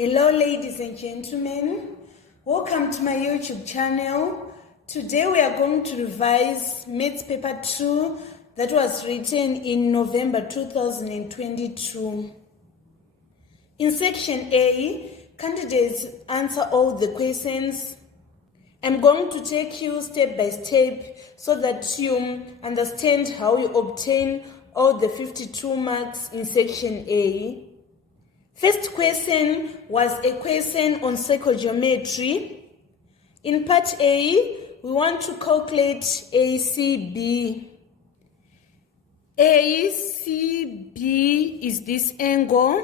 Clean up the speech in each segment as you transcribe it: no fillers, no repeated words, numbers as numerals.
Hello ladies and gentlemen, welcome to my YouTube channel. Today we are going to revise Maths paper 2 that was written in November 2022. In section A, candidates answer all the questions. I'm going to take you step by step so that you understand how you obtain all the 52 marks in section A. First question was a question on circle geometry. In part A, we want to calculate ACB. ACB is this angle.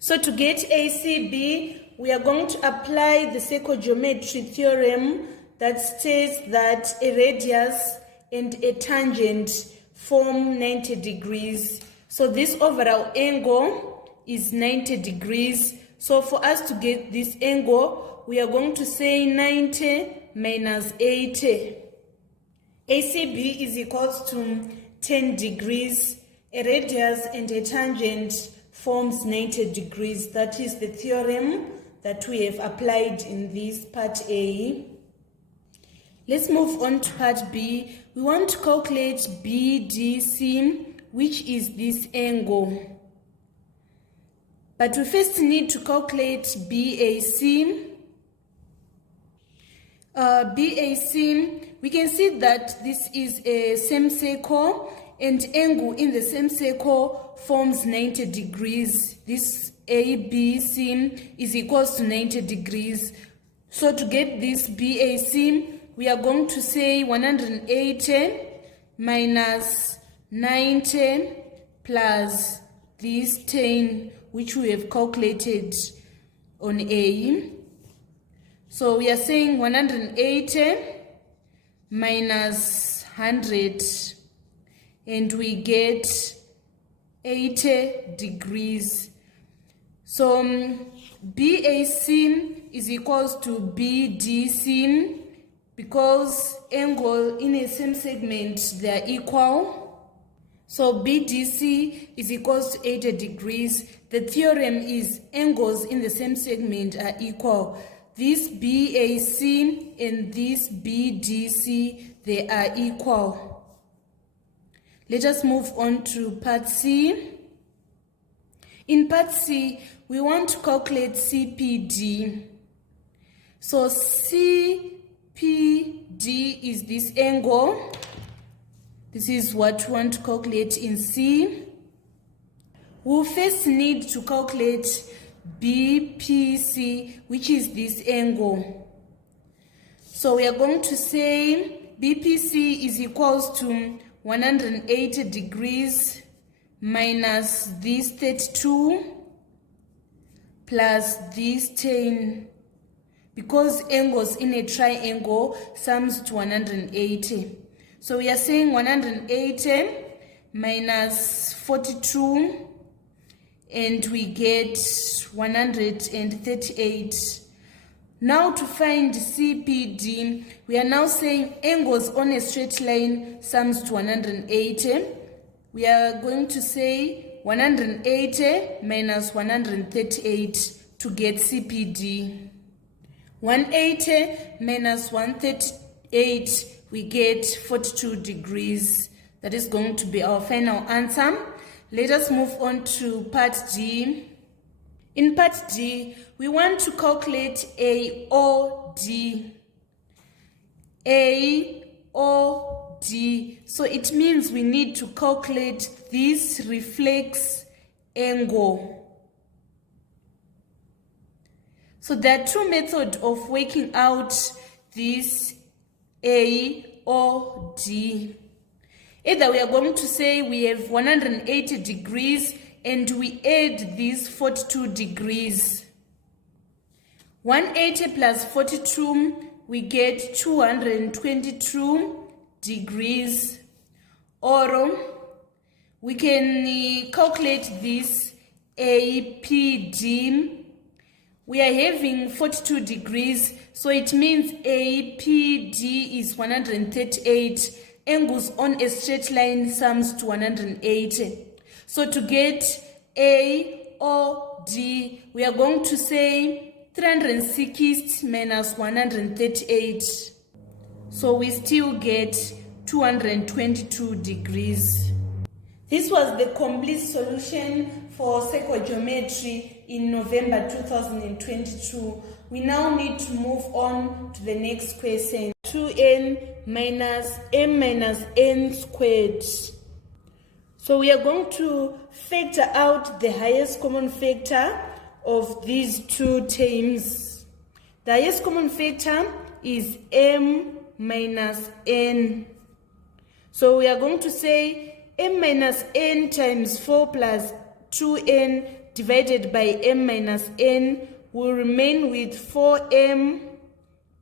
So to get ACB, we are going to apply the circle geometry theorem that states that a radius and a tangent form 90 degrees. So this overall angle is 90 degrees. So for us to get this angle, we are going to say 90 minus 80. ACB is equals to 10 degrees. A radius and a tangent forms 90 degrees. That is the theorem that we have applied in this part A. Let's move on to part B. We want to calculate BDC, which is this angle. But we first need to calculate BAC. BAC, we can see that this is a semicircle, and angle in the semicircle forms 90 degrees. This ABC is equals to 90 degrees. So to get this BAC, we are going to say 180 minus 90 plus this 10, which we have calculated on A. So we are saying 180 minus 100, and we get 80 degrees. So BAC is equals to BDC, because angle in a same segment, they are equal. So BDC is equals to 80 degrees. The theorem is angles in the same segment are equal. This BAC and this BDC, they are equal. Let us move on to part C. In part C, we want to calculate CPD. So CPD is this angle. This is what we want to calculate in C. We'll first need to calculate BPC, which is this angle. So we are going to say BPC is equals to 180 degrees minus this 32 plus this 10, because angles in a triangle sums to 180. So we are saying 180 minus 42, and we get 138. Now to find CPD, we are now saying angles on a straight line sums to 180. We are going to say 180 minus 138 to get CPD. 180 minus 138, we get 42 degrees. That is going to be our final answer. Let us move on to part D. In part D, we want to calculate AOD. AOD. So it means we need to calculate this reflex angle. So there are two methods of working out this AOD. Either we are going to say we have 180 degrees and we add these 42 degrees. 180 plus 42, we get 222 degrees. Or we can calculate this APD. We are having 42 degrees, so it means APD is 138. Angles on a straight line sums to 180. So to get AOD, or D, we are going to say 360 minus 138. So we still get 222 degrees. This was the complete solution for psychogeometry in November 2022. We now need to move on to the next question. 2n minus m minus n squared. So we are going to factor out the highest common factor of these two terms. The highest common factor is m minus n. So we are going to say m minus n times 4 plus 2n divided by m minus n will remain with 4m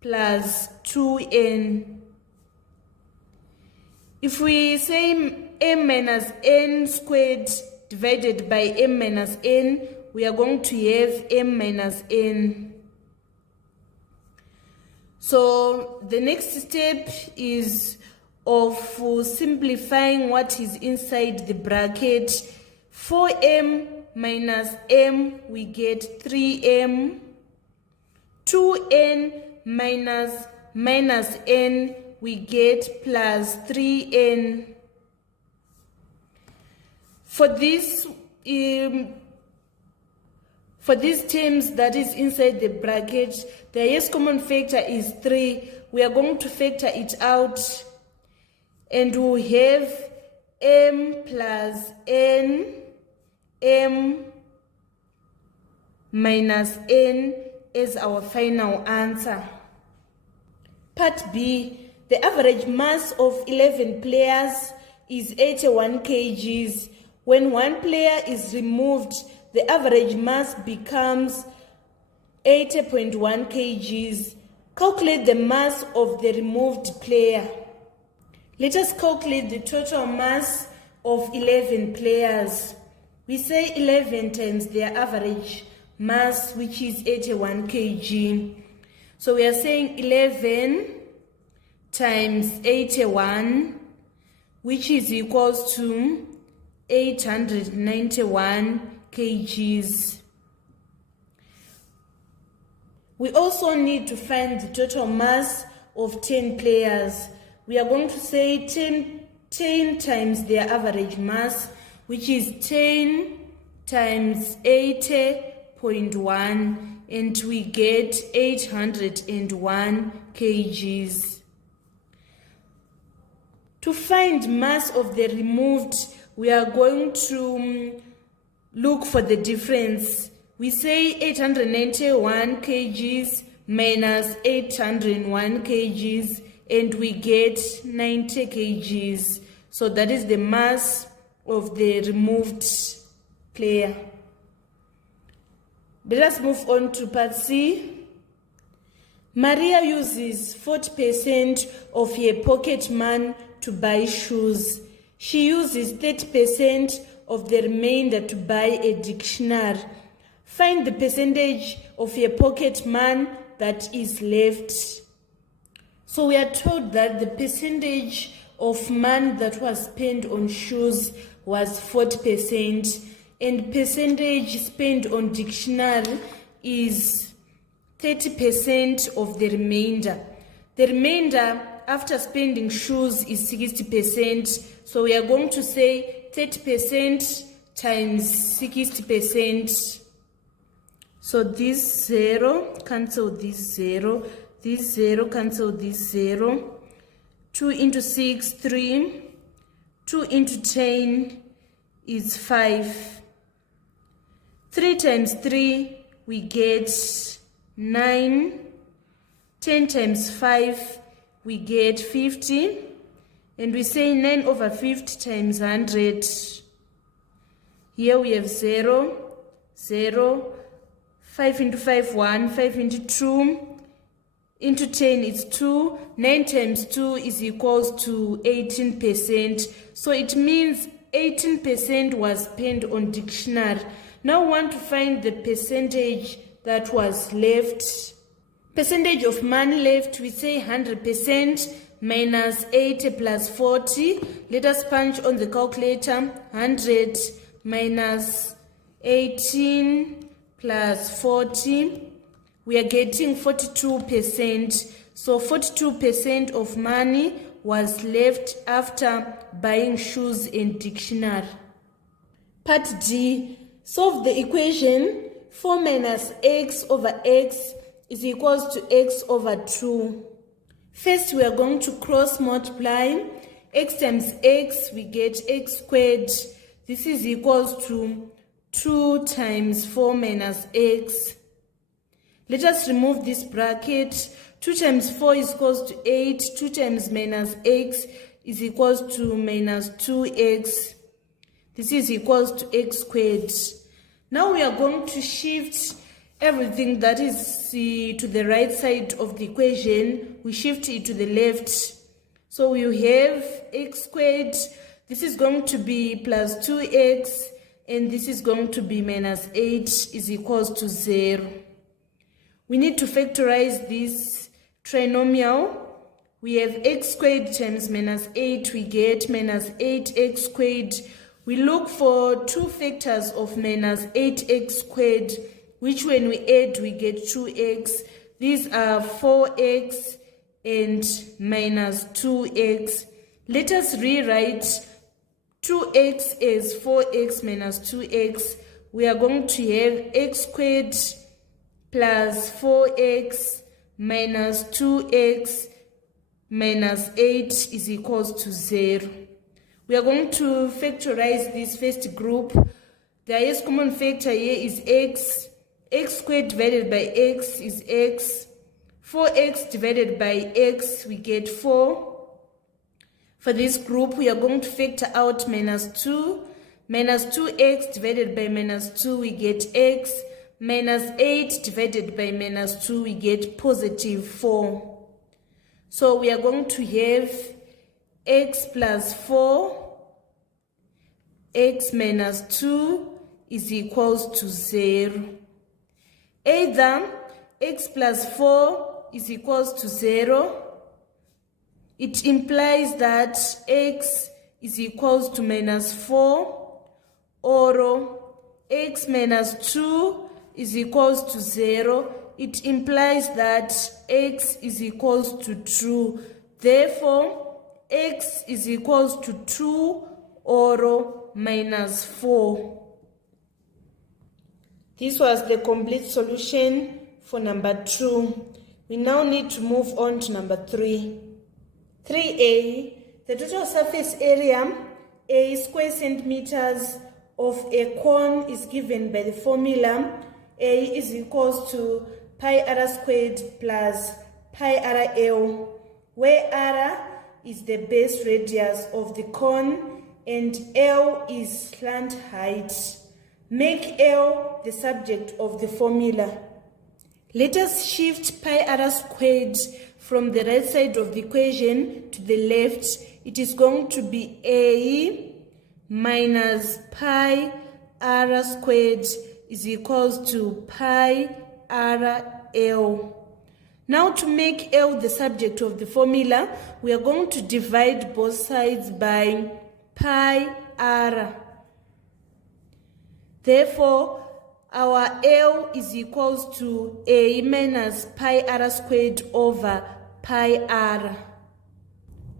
plus 2n. If we say m minus n squared divided by m minus n, we are going to have m minus n. So the next step is of simplifying what is inside the bracket. 4m minus m, we get 3m. 2n minus n, we get plus 3n. For these terms that is inside the bracket, the highest common factor is 3. We are going to factor it out, and we'll have m plus n, m minus n as our final answer. Part B, the average mass of 11 players is 81 kgs. When one player is removed, the average mass becomes 80.1 kgs. Calculate the mass of the removed player. Let us calculate the total mass of 11 players. We say 11 times their average mass, which is 81 kg. So we are saying 11 times 81, which is equals to 891 kgs. We also need to find the total mass of 10 players. We are going to say 10 times their average mass, which is 10 times 80.1, and we get 801 kgs. To find mass of the removed, we are going to look for the difference. We say 891 kgs minus 801 kgs, and we get 90 kgs. So that is the mass of the removed player. Let us move on to part C. Maria uses 40% of her pocket money to buy shoes. She uses 30% of the remainder to buy a dictionary. Find the percentage of your pocket money that is left. So we are told that the percentage of money that was spent on shoes was 40%, and percentage spent on dictionary is 30% of the remainder. The remainder after spending shoes is 60%. So we are going to say 30% times 60%. So this 0 cancel this 0, this 0 cancel this 0. 2 into 6, 3. 2 into 10 is 5. 3 times 3, we get 9. 10 times 5, we get 50. And we say 9 over 50 times 100. Here we have 0, 0. 5 into 5, 1. 5 into 2. Into 10 is 2. 9 times 2 is equals to 18%. So it means 18% was spent on dictionary. Now we want to find the percentage that was left. Percentage of money left, we say 100% minus 80 plus 40. Let us punch on the calculator. 100 minus 18 plus 40, we are getting 42%. So 42% of money was left after buying shoes and dictionary. Part D, solve the equation 4 minus x over x is equals to x over 2. First, we are going to cross multiply. X times x, we get x squared. This is equals to 2 times 4 minus x. Let us remove this bracket. 2 times 4 is equals to 8. 2 times minus x is equals to minus 2x. This is equals to x squared. Now we are going to shift everything that is to the right side of the equation. We shift it to the left. So we have x squared. This is going to be plus 2x. And this is going to be minus 8 is equals to 0. We need to factorize this trinomial. We have x squared times minus 8. We get minus 8x squared. We look for two factors of minus 8x squared, which when we add, we get 2x. These are 4x and minus 2x. Let us rewrite 2x as 4x minus 2x. We are going to have x squared plus 4x minus 2x minus 8 is equals to 0. We are going to factorize this first group. The highest common factor here is x. X squared divided by x is x. 4x divided by x, we get 4. For this group, we are going to factor out minus 2. Minus 2x divided by minus 2, we get x. Minus 8 divided by minus 2, we get positive 4. So we are going to have x plus 4, x minus 2 is equals to 0. Either x plus 4 is equals to 0. It implies that x is equals to minus 4, or x minus 2 is equals to 0. It implies that x is equals to 2. Therefore, x is equals to 2 or minus 4. This was the complete solution for number 2. We now need to move on to number 3. 3a, the total surface area, a square centimeters of a cone is given by the formula a is equals to pi r squared plus pi r L, where r is the base radius of the cone and L is slant height. Make L the subject of the formula. Let us shift pi r squared from the right side of the equation to the left. It is going to be a minus pi r squared is equals to pi r L. Now to make L the subject of the formula, we are going to divide both sides by pi r. Therefore, our L is equals to a minus pi r squared over pi r.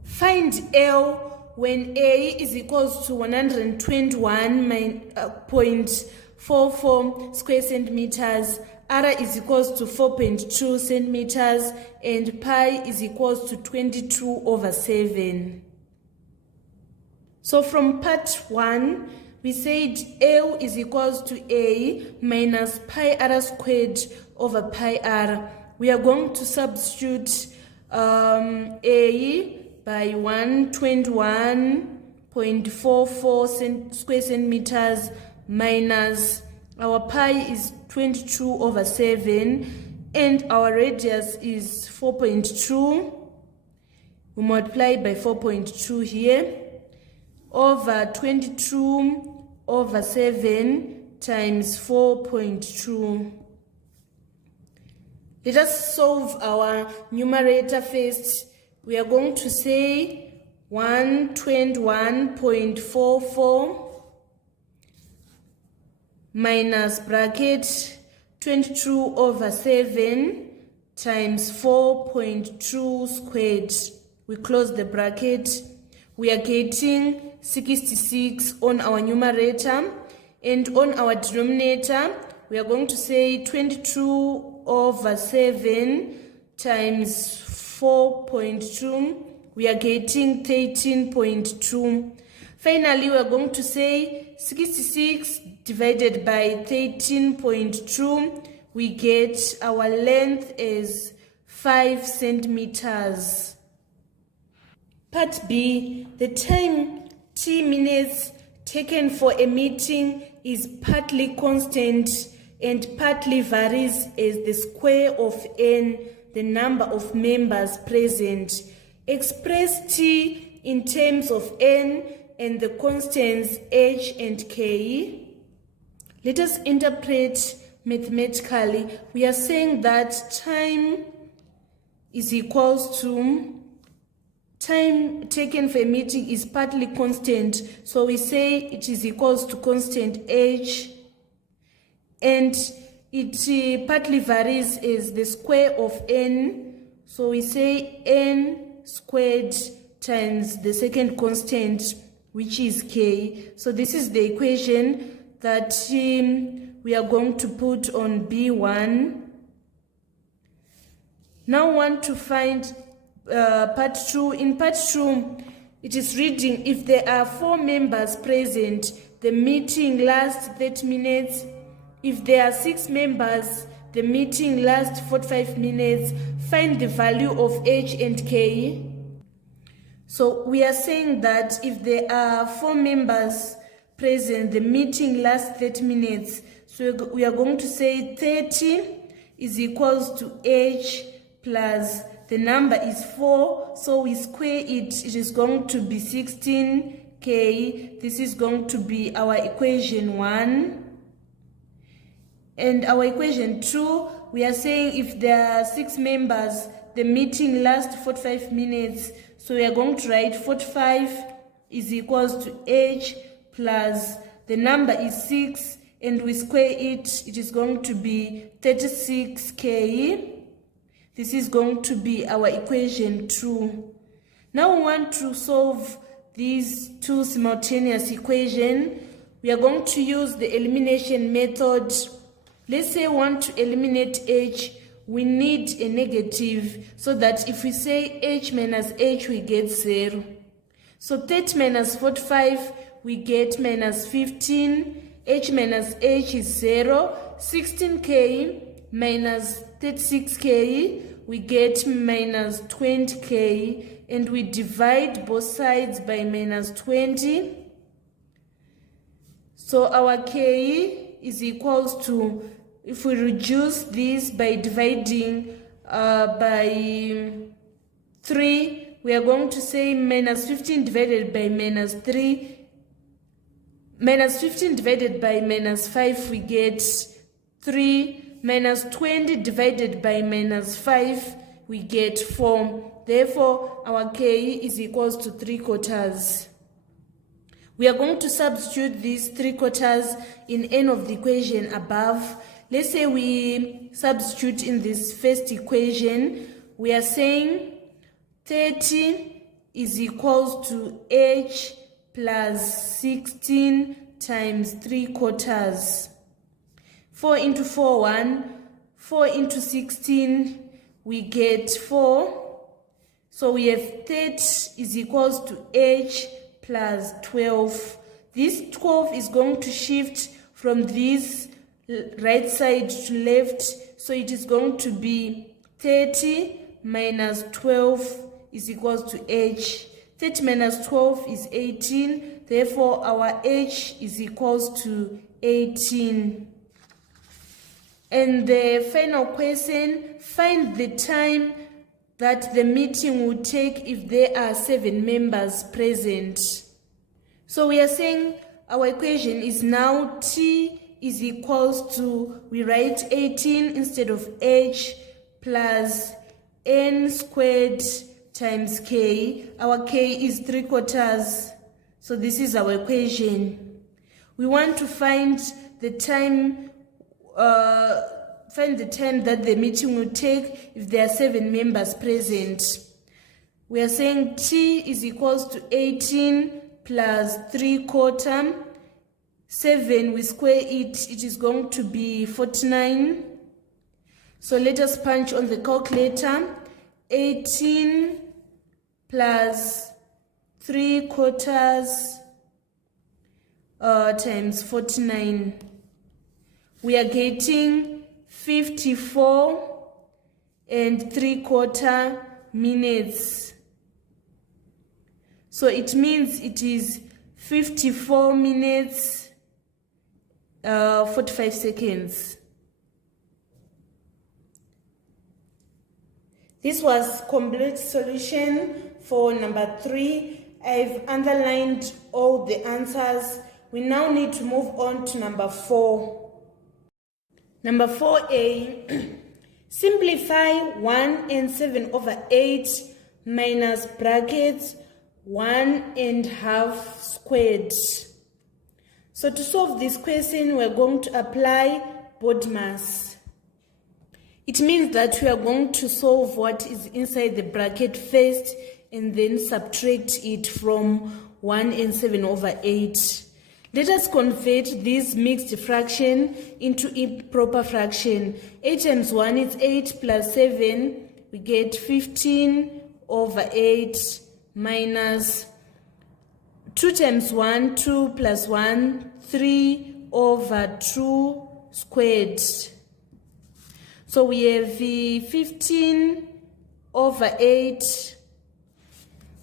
Find L when a is equals to 121.44 square centimeters, r is equals to 4.2 centimeters, and pi is equals to 22 over 7. So from part 1, we said L is equals to a minus pi r squared over pi r. We are going to substitute a by 121.44 square centimeters minus our pi is 22 over 7 and our radius is 4.2. We multiply by 4.2 here over 22 over 7 times 4.2. Let us solve our numerator first. We are going to say 121.44 minus bracket 22 over 7 times 4.2 squared. We close the bracket. We are getting 66 on our numerator, and on our denominator we are going to say 22 over 7 times 4.2. We are getting 13.2. Finally, we are going to say 66 divided by 13.2. We get our length is 5 centimeters. Part B, the time T minutes taken for a meeting is partly constant and partly varies as the square of n, the number of members present. Express T in terms of n and the constants h and k. Let us interpret mathematically. We are saying that time is equals to time taken for a meeting is partly constant, so we say it is equals to constant h, and it partly varies as the square of n, so we say n squared times the second constant, which is k. So this is the equation that we are going to put on B1. Now we want to find part 2. In part 2, it is reading if there are 4 members present, the meeting lasts 30 minutes. If there are 6 members, the meeting lasts 45 minutes. Find the value of h and k. So we are saying that if there are 4 members present, the meeting lasts 30 minutes. So we are going to say 30 is equals to h plus the number is 4, so we square it. It is going to be 16k. This is going to be our equation 1. And our equation 2, we are saying if there are 6 members, the meeting lasts 45 minutes. So we are going to write 45 is equals to h plus the number is 6, and we square it. It is going to be 36k. This is going to be our equation 2. Now we want to solve these two simultaneous equations. We are going to use the elimination method. Let's say we want to eliminate h. We need a negative so that if we say h minus h, we get 0. So 30 minus 45, we get minus 15. H minus h is 0. 16k minus 36k, we get minus 20k, and we divide both sides by minus 20. So our k is equals to, if we reduce this by dividing by 3, we are going to say minus 15 divided by minus 3. Minus 15 divided by minus 5, we get 3. Minus 20 divided by minus 5, we get 4. Therefore, our k is equals to 3/4. We are going to substitute these 3/4 in n of the equation above. Let's say we substitute in this first equation. We are saying 30 is equals to h plus 16 times 3/4. 4 into 4, 1. 4 into 16, we get 4. So we have 30 is equals to h plus 12. This 12 is going to shift from this right side to left. So it is going to be 30 minus 12 is equals to h. 30 minus 12 is 18. Therefore, our h is equals to 18. And the final question, find the time that the meeting will take if there are 7 members present. So we are saying our equation is now t is equals to, we write 18 instead of h plus n squared times k. Our k is 3/4. So this is our equation. We want to find the time that the meeting will take if there are 7 members present. We are saying T is equals to 18 plus 3/4. 7, we square it, it is going to be 49. So let us punch on the calculator. 18 plus 3/4 times 49. We are getting 54 and 3/4 minutes. So it means it is 54 minutes 45 seconds. This was complete solution for number 3. I've underlined all the answers. We now need to move on to number 4. Number 4A, simplify 1 and 7/8 minus brackets 1½ squared. So to solve this question, we're going to apply BODMAS. It means that we are going to solve what is inside the bracket first and then subtract it from 1 and 7/8. Let us convert this mixed fraction into improper fraction. 8 times 1 is 8 plus 7, we get 15/8 minus 2 times 1, 2 plus 1, 3/2 squared. So we have 15/8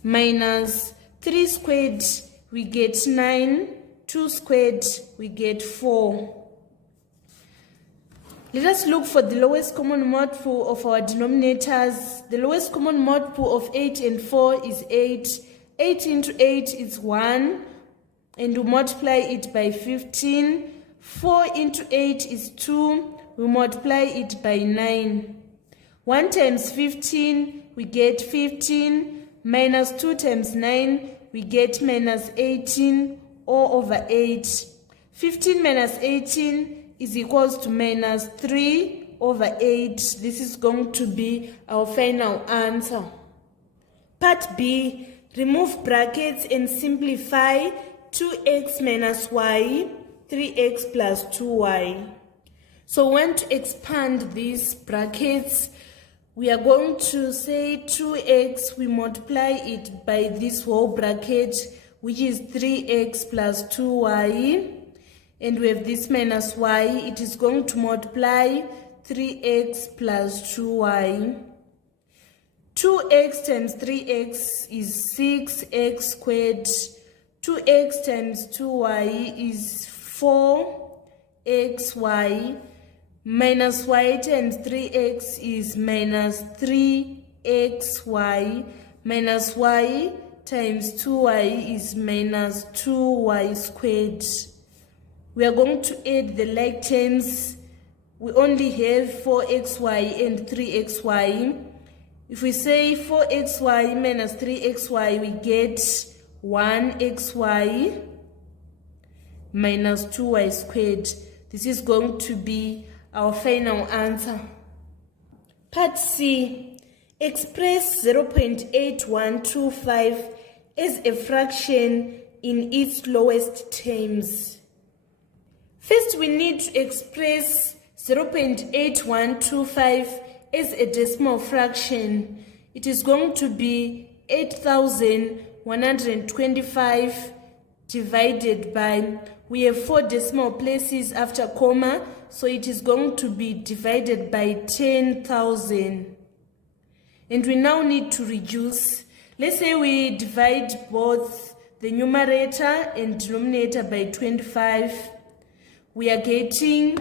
minus 3 squared, we get 9, 2 squared, we get 4. Let us look for the lowest common multiple of our denominators. The lowest common multiple of 8 and 4 is 8. 8 into 8 is 1, and we multiply it by 15. 4 into 8 is 2, we multiply it by 9. 1 times 15, we get 15, minus 2 times 9, we get minus 18, all over 8. 15 minus 18 is equals to minus 3/8. This is going to be our final answer. Part B, remove brackets and simplify 2x minus y, 3x plus 2y. So we want to expand these brackets. We are going to say 2x, we multiply it by this whole bracket, which is 3x plus 2y. And we have this minus y, it is going to multiply 3x plus 2y. 2x times 3x is 6x squared. 2x times 2y is 4xy. Minus y times 3x is minus 3xy. Minus y times 2y is minus 2y squared. We are going to add the like terms. We only have 4xy and 3xy. If we say 4xy minus 3xy, we get 1xy minus 2y squared. This is going to be our final answer. Part C, express 0.8125 as a fraction in its lowest terms. First, we need to express 0.8125 as a decimal fraction. It is going to be 8,125 divided by, we have 4 decimal places after comma, so it is going to be divided by 10,000. And we now need to reduce. Let's say we divide both the numerator and denominator by 25. We are getting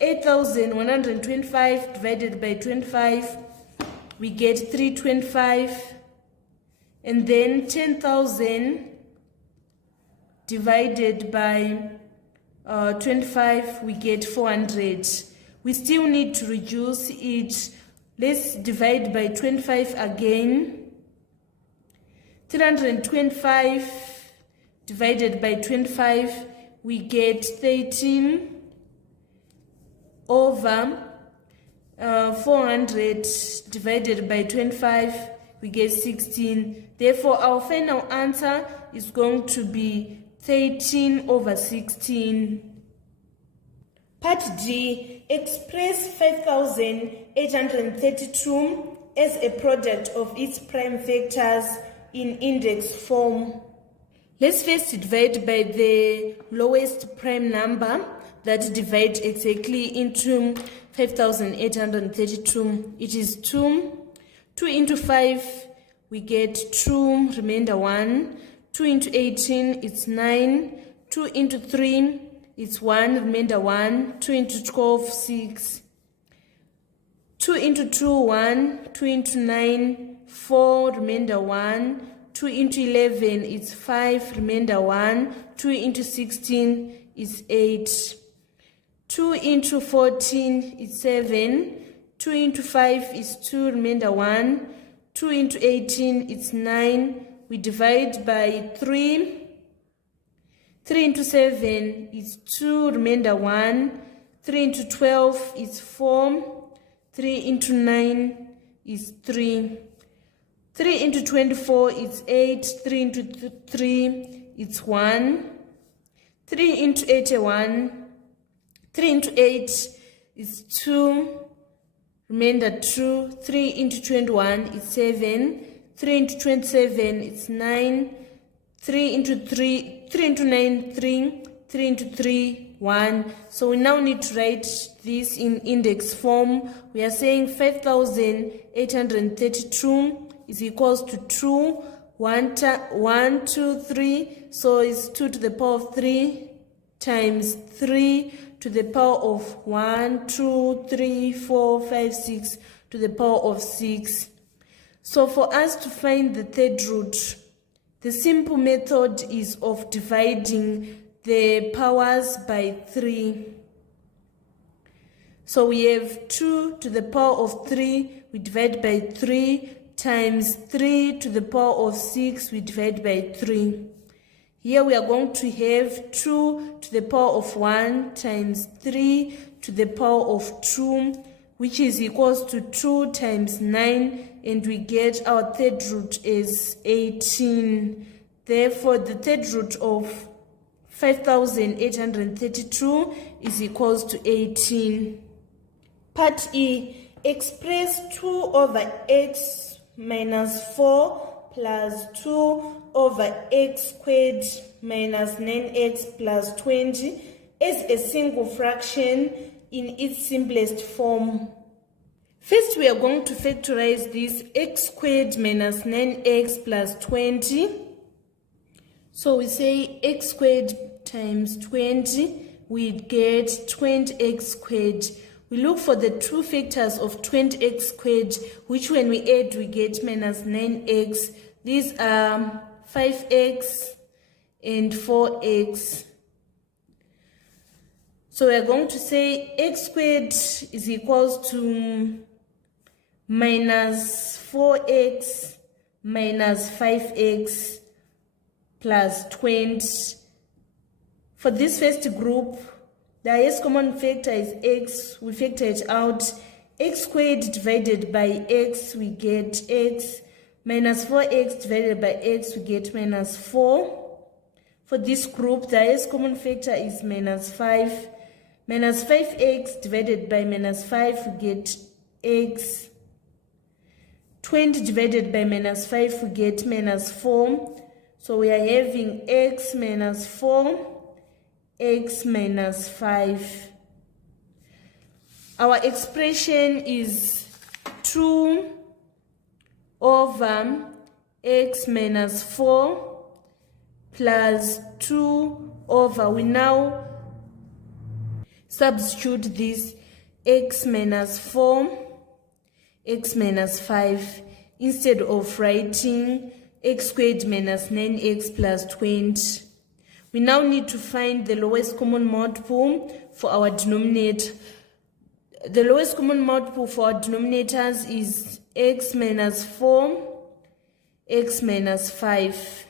8,125 divided by 25. We get 325. And then 10,000 divided by 25, we get 400. We still need to reduce it. Let's divide by 25 again. 325 divided by 25, we get 13 over 400 divided by 25, we get 16. Therefore, our final answer is going to be 13 over 16. Part D, express 5,832 as a product of its prime factors in index form. Let's first divide by the lowest prime number that divides exactly into 5,832. It is 2. 2 into 5, we get 2, remainder 1. 2 into 18, it's 9. 2 into 3, it's 1, remainder 1. 2 into 12, 6. 2 into 2, 1. 2 into 9, 4, remainder 1. 2 into 11, it's 5, remainder 1. 2 into 16, is 8. 2 into 14 is 7. 2 into 5 is 2, remainder 1. 2 into 18 is 9. We divide by 3. 3 into 7 is 2, remainder 1. 3 into 12 is 4. 3 into 9 is 3. 3 into 24 is 8. 3 into 3 is 1. 3 into 81. 3 into 8 is 2, remainder 2. 3 into 21 is 7. 3 into 27 is 9. 3 into 9, 3. 3 into 3, 1. So we now need to write this in index form. We are saying 5,832 is equals to 2. 1, 2, 3. So it's 2 to the power of 3 times 3 to the power of 1, 2, 3, 4, 5, 6 to the power of 6. So for us to find the third root, the simple method is of dividing the powers by 3. So we have 2 to the power of 3, we divide by 3, times 3 to the power of 6, we divide by 3. Here we are going to have 2 to the power of 1 times 3 to the power of 2, which is equals to 2 times 9, and we get our third root as 18. Therefore, the third root of 5,832 is equals to 18. Part E, express 2 over x minus 4 plus 2 over x squared minus 9x plus 20 as a single fraction in its simplest form. First, we are going to factorize this x squared minus 9x plus 20. So we say x squared times 20, we get 20x squared. We look for the two factors of 20x squared, which when we add, we get minus 9x. These are 5x and 4x. So we are going to say x squared is equals to minus 4x minus 5x plus 20. For this first group, the highest common factor is x. We factor it out. X squared divided by x, we get x. Minus 4x divided by x, we get minus 4. For this group, the highest common factor is minus 5. Minus 5x divided by minus 5, we get x. 20 divided by minus 5, we get minus 4. So we are having x minus 4. X minus 5. Our expression is 2 over x minus 4 plus 2 over, we now substitute this x minus 4, x minus 5, instead of writing x squared minus 9x plus 20. We now need to find the lowest common multiple for our denominator. The lowest common multiple for our denominators is x minus 4, x minus 5.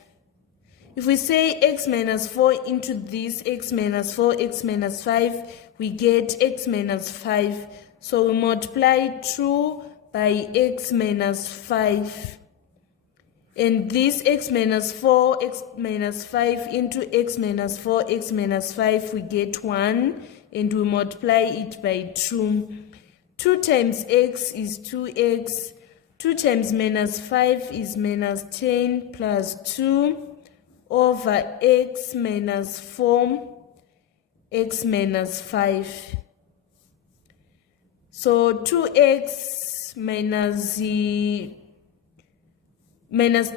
If we say x minus 4 into this x minus 4, x minus 5, we get x minus 5. So we multiply 2 by x minus 5. And this x minus 4, x minus 5 into x minus 4, x minus 5, we get 1. And we multiply it by 2. 2 times x is 2x. 2 times minus 5 is minus 10 plus 2 over x minus 4, x minus 5. So 2x minus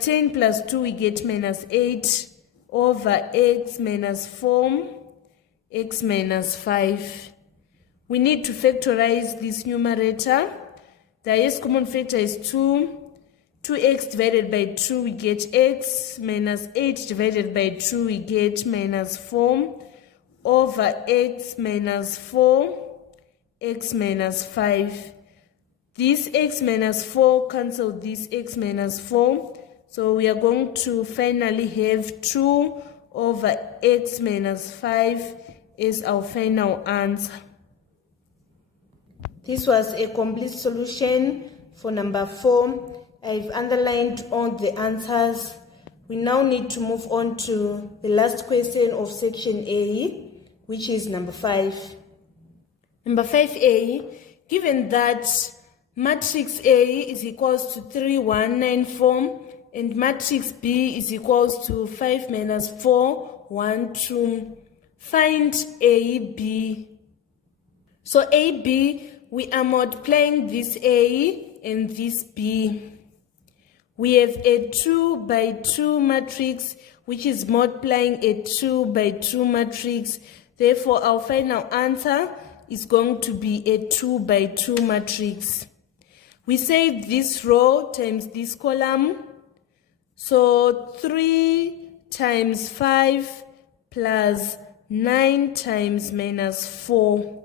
10 plus 2, we get minus 8 over x minus 4, x minus 5. We need to factorize this numerator. The highest common factor is 2. 2x divided by 2, we get x, minus 8 divided by 2, we get minus 4, over x minus 4, x minus 5. This x minus 4 cancel this x minus 4, so we are going to finally have 2 over x minus 5 as our final answer. This was a complete solution for number 4. I've underlined all the answers. We now need to move on to the last question of section A, which is number 5. Number 5A, given that matrix A is equals to 3, 1, 9, 4, and matrix B is equals to 5 minus 4, 1, 2, find AB. So AB, we are multiplying this A and this B. We have a 2 by 2 matrix, which is multiplying a 2 by 2 matrix. Therefore, our final answer is going to be a 2 by 2 matrix. We say this row times this column. So 3 times 5 plus 9 times minus 4.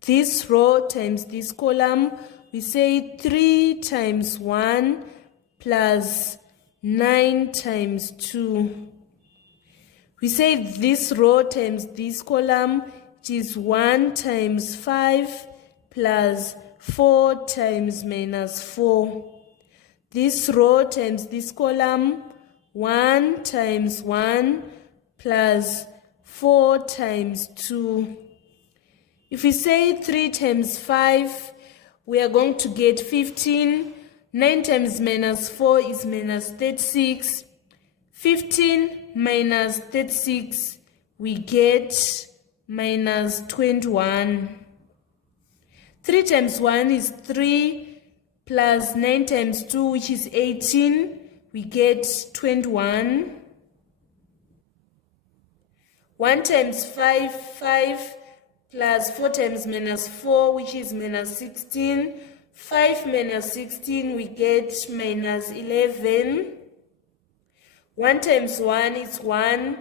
This row times this column, we say 3 times 1 plus 9 times 2. We say this row times this column, which is 1 times 5 plus 4 times minus 4. This row times this column, 1 times 1 plus 4 times 2. If we say 3 times 5, we are going to get 15. 9 times minus 4 is minus 36. 15 minus 36, we get minus 21. 3 times 1 is 3 plus 9 times 2, which is 18. We get 21. 1 times 5, 5 plus 4 times minus 4, which is minus 16. 5 minus 16, we get minus 11. 1 times 1 is 1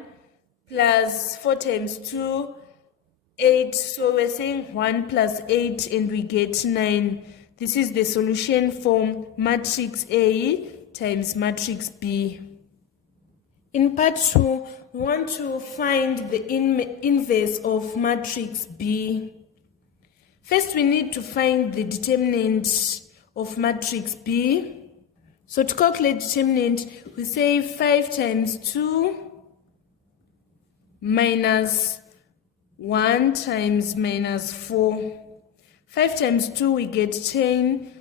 plus 4 times 2, 8. So we're saying 1 plus 8 and we get 9. This is the solution for matrix A times matrix B. In part 2, we want to find the inverse of matrix B. First, we need to find the determinant of matrix B. So to calculate determinant, we say 5 times 2 minus 1 times minus 4. 5 times 2, we get 10,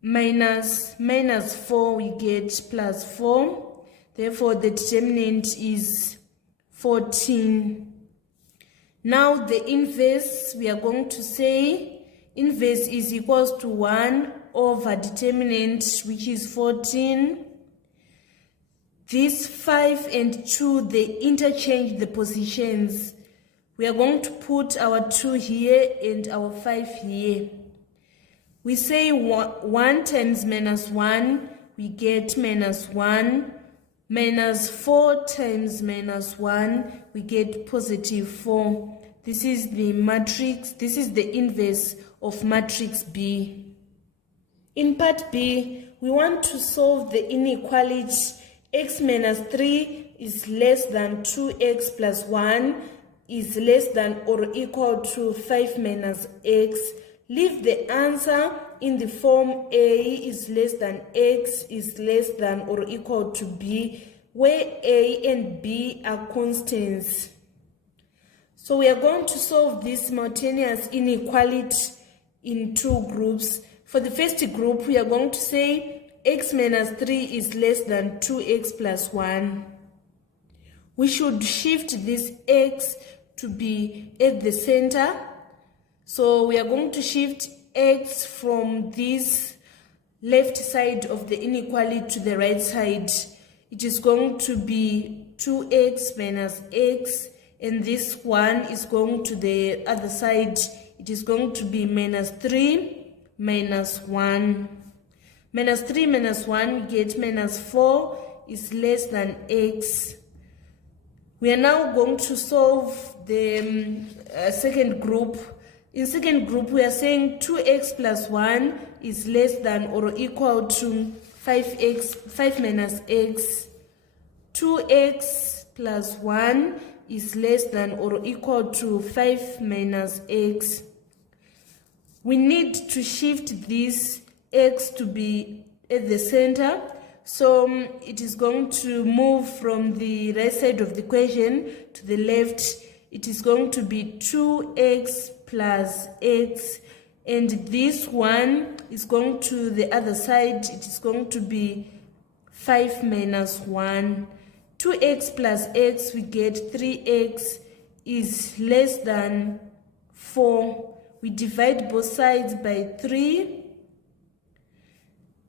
minus 4, we get plus 4. Therefore, the determinant is 14. Now the inverse, we are going to say inverse is equals to 1 over determinant, which is 14. These 5 and 2, they interchange the positions. We are going to put our 2 here and our 5 here. We say 1 times minus 1, we get minus 1. Minus 4 times minus 1, we get positive 4. This is the matrix, this is the inverse of matrix B. In part B, we want to solve the inequality x minus 3 is less than 2x plus 1 is less than or equal to 5 minus x. Leave the answer in the form a is less than x is less than or equal to b, where a and b are constants. So we are going to solve this simultaneous inequality in two groups. For the first group, we are going to say x minus 3 is less than 2x plus 1. We should shift this x to be at the center. So we are going to shift x from this left side of the inequality to the right side. It is going to be 2x minus x, and this one is going to the other side. It is going to be minus 3 minus 1. Minus 3 minus 1, we get minus 4 is less than x. We are now going to solve the second group. In second group, we are saying 2x plus 1 is less than or equal to 5 minus x. 2x plus 1 is less than or equal to 5 minus x. We need to shift this x to be at the center. So it is going to move from the right side of the equation to the left. It is going to be 2x plus x, and this one is going to the other side. It is going to be 5 minus 1. 2x plus x, we get 3x is less than 4. We divide both sides by 3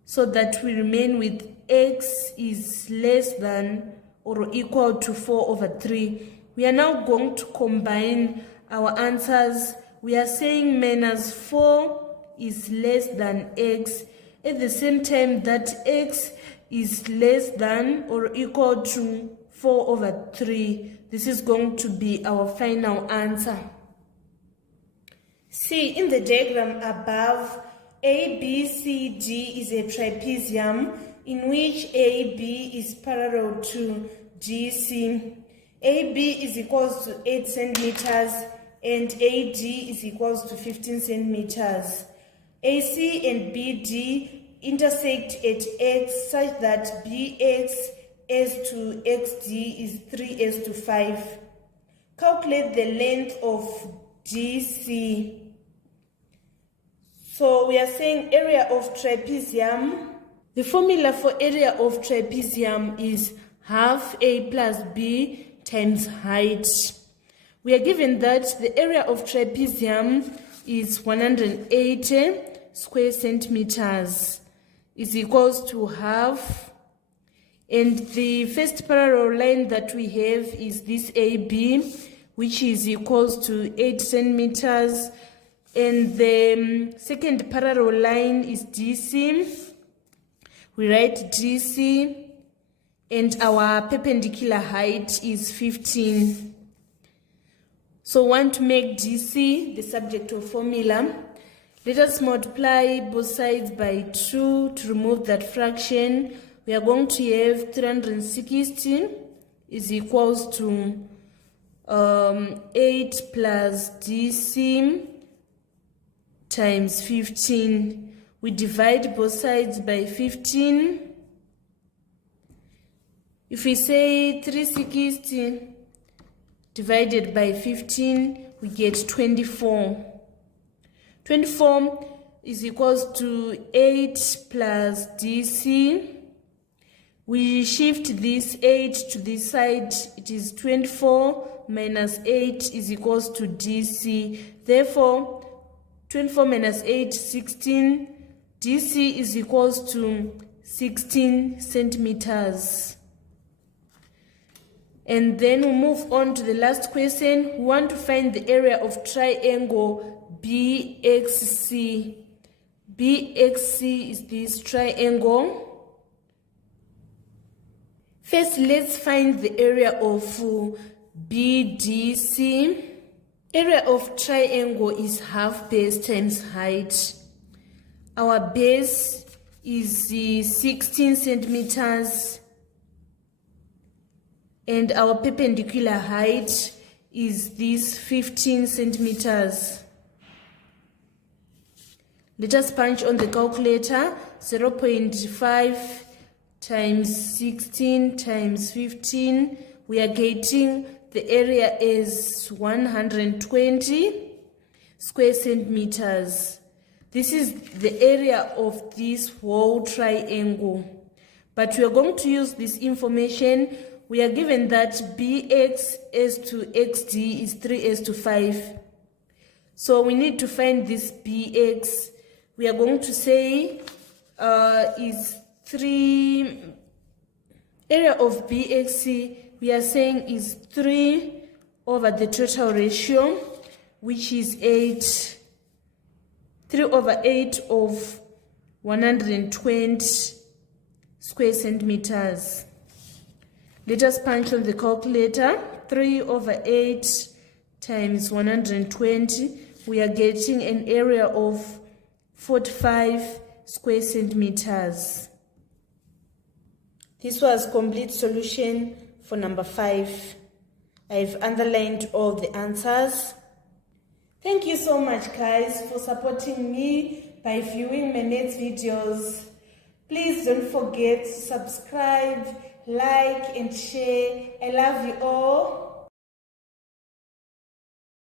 so that we remain with x is less than or equal to 4 over 3. We are now going to combine our answers. We are saying minus 4 is less than x. At the same time that x is less than or equal to 4 over 3. This is going to be our final answer. See, in the diagram above, ABCD is a trapezium in which AB is parallel to DC. AB is equals to 8 centimeters and AD is equals to 15 centimeters. AC and BD intersect at x such that BX as to XD is 3 as to 5. Calculate the length of DC. So we are saying area of trapezium. The formula for area of trapezium is half A plus B times height. We are given that the area of trapezium is 180 square centimeters is equals to half, and the first parallel line that we have is this AB, which is equals to 8 centimeters, and the second parallel line is DC. We write DC, and our perpendicular height is 15. So we want to make DC the subject of formula. Let us multiply both sides by 2 to remove that fraction. We are going to have 360 is equals to 8 plus DC times 15. We divide both sides by 15. If we say 360 divided by 15, we get 24. 24 is equals to 8 plus DC. We shift this 8 to this side. It is 24 minus 8 is equals to DC. Therefore, 24 minus 8, 16. DC is equals to 16 centimeters. And then we move on to the last question. We want to find the area of triangle BXC. BXC is this triangle. First, let's find the area of BDC. Area of triangle is half base times height. Our base is 16 centimeters. and our perpendicular height is this 15 centimeters. Let us punch on the calculator. 0.5 times 16 times 15. We are getting the area is 120 square centimeters. This is the area of this whole triangle. But we are going to use this information. We are given that bx is to xd is 3:5. So we need to find this bx. We are going to say is 3, area of bxc, we are saying is 3 over the total ratio, which is 8. 3 over 8 of 120 square centimeters. Let us punch on the calculator. 3 over 8 times 120. We are getting an area of 45 square centimeters. This was complete solution for number 5. I've underlined all the answers. Thank you so much, guys, for supporting me by viewing my next videos. Please don't forget to subscribe, like, and share. I love you all.